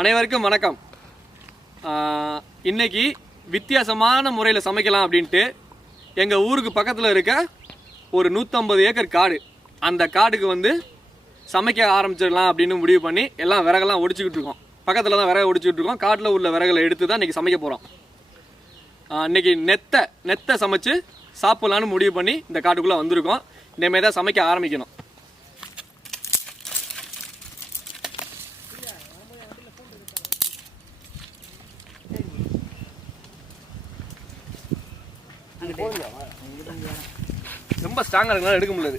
அனைவருக்கும் வணக்கம். இன்னைக்கு வித்தியாசமான முறையில் சமைக்கலாம் அப்படின்ட்டு எங்கள் ஊருக்கு பக்கத்தில் இருக்க ஒரு 150 ஏக்கர் காடு, அந்த காடுக்கு வந்து சமைக்க ஆரம்பிச்சிடலாம் அப்படின்னு முடிவு பண்ணி எல்லாம் விறகெல்லாம் ஒடிச்சிக்கிட்டு இருக்கோம். பக்கத்தில் தான் விறகு ஒடிச்சிக்கிட்டு இருக்கோம். காட்டில் உள்ள விறகுகளை எடுத்து தான் இன்றைக்கி சமைக்க போகிறோம். இன்றைக்கி நெத்தை சமைச்சு சாப்பிட்லான்னு முடிவு பண்ணி இந்த காட்டுக்குள்ளே வந்திருக்கோம். இனிமேல் தான் சமைக்க ஆரம்பிக்கணும். ரொம்ப ஸ்ட்ராங்காக இருக்கனால எடுக்க முடியாது.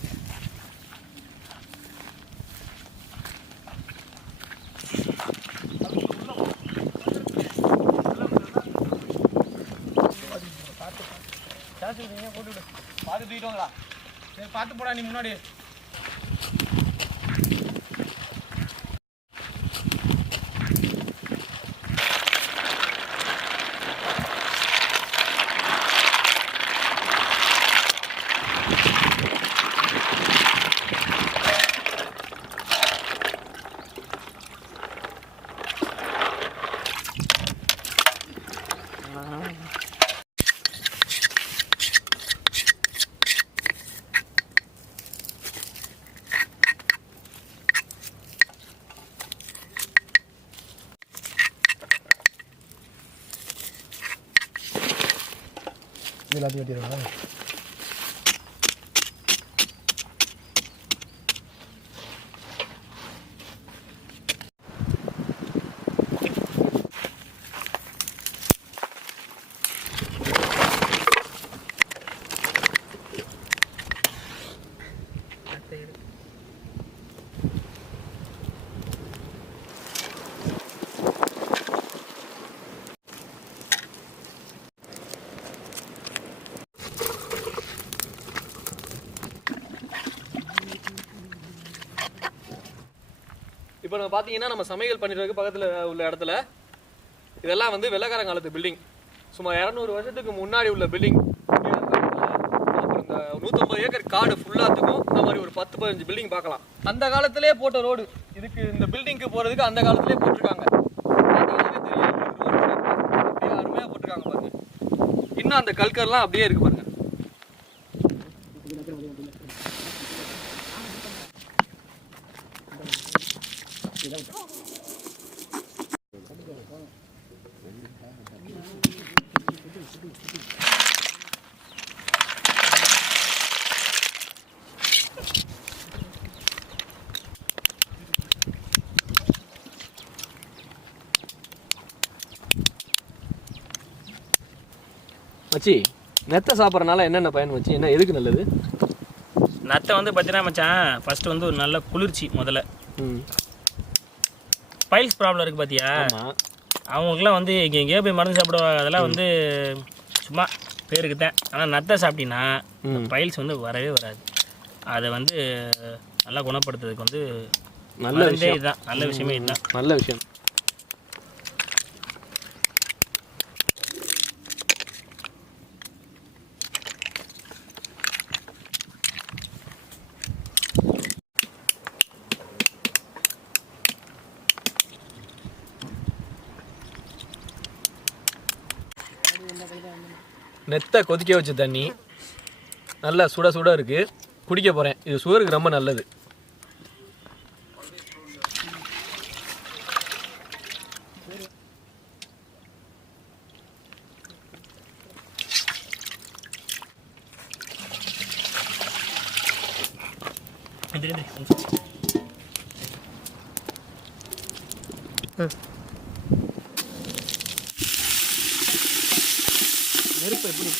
பார்த்து தூக்கிட்டோங்களா? சரி பார்த்து போடா நீ முன்னாடி. எல்லாத்தையும் வெட்டிடுவாங்க. இப்போ நம்ம பார்த்தீங்கன்னா நம்ம சமையல் பண்ணிட்டு பக்கத்தில் உள்ள இடத்துல இதெல்லாம் வந்து வெள்ளைக்காரங்காலத்து பில்டிங். சுமார் 200 வருஷத்துக்கு முன்னாடி உள்ள பில்டிங். அப்புறம் இந்த 150 ஏக்கர் காடு ஃபுல்லாத்துக்கும் இந்த மாதிரி ஒரு 10-15 பில்டிங் பார்க்கலாம். அந்த காலத்திலே போட்ட ரோடு இதுக்கு, இந்த பில்டிங்க்கு போகிறதுக்கு அந்த காலத்திலே போட்டிருக்காங்க. அப்படியே அருமையாக போட்டிருக்காங்க பாருங்க. இன்னும் அந்த கல்கர்லாம் அப்படியே இருக்கு பாருங்க. மச்சி, நெத்தை சாப்பிட்றதுனால என்னென்ன பயன் மச்சி? என்ன எதுக்கு நல்லது? நத்தை வந்து பார்த்தீங்கன்னா மச்சான், ஃபஸ்ட்டு வந்து ஒரு நல்ல குளிர்ச்சி. முதல்ல பைல்ஸ் ப்ராப்ளம் இருக்குது பார்த்தியா, அவங்களுக்குலாம் வந்து எங்கேயோ போய் மருந்து சாப்பிடுவாங்க. அதெல்லாம் வந்து சும்மா பேருக்கு தான். ஆனால் நத்தை சாப்பிட்டீங்கன்னா பைல்ஸ் வந்து வரவே வராது. அதை வந்து நல்லா குணப்படுத்துறதுக்கு வந்து நல்ல விஷயம் இதுதான். நல்ல விஷயமே இதுதான். நல்ல விஷயம். நெத்தை கொதிக்க வச்ச தண்ணி நல்லா சுட சுட இருக்குது, குடிக்க போகிறேன். இது சுகருக்கு ரொம்ப நல்லது. நெருப்பு எப்படி?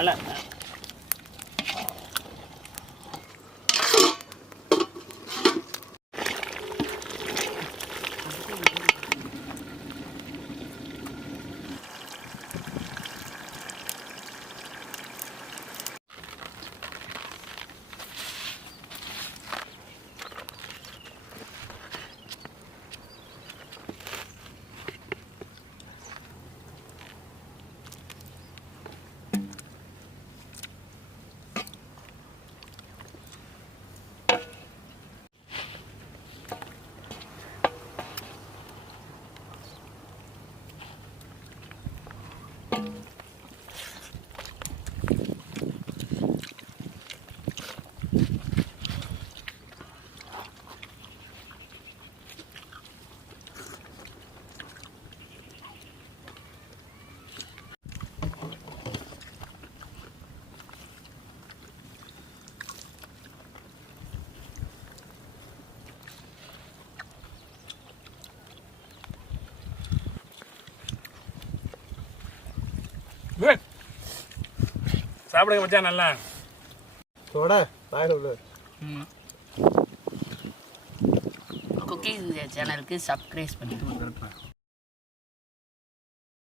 நல்லா சாப்பிடுங்க மச்சான் நல்லா குக்கிங் சேனலுக்கு சப்ஸ்கிரைப் பண்ணிட்டு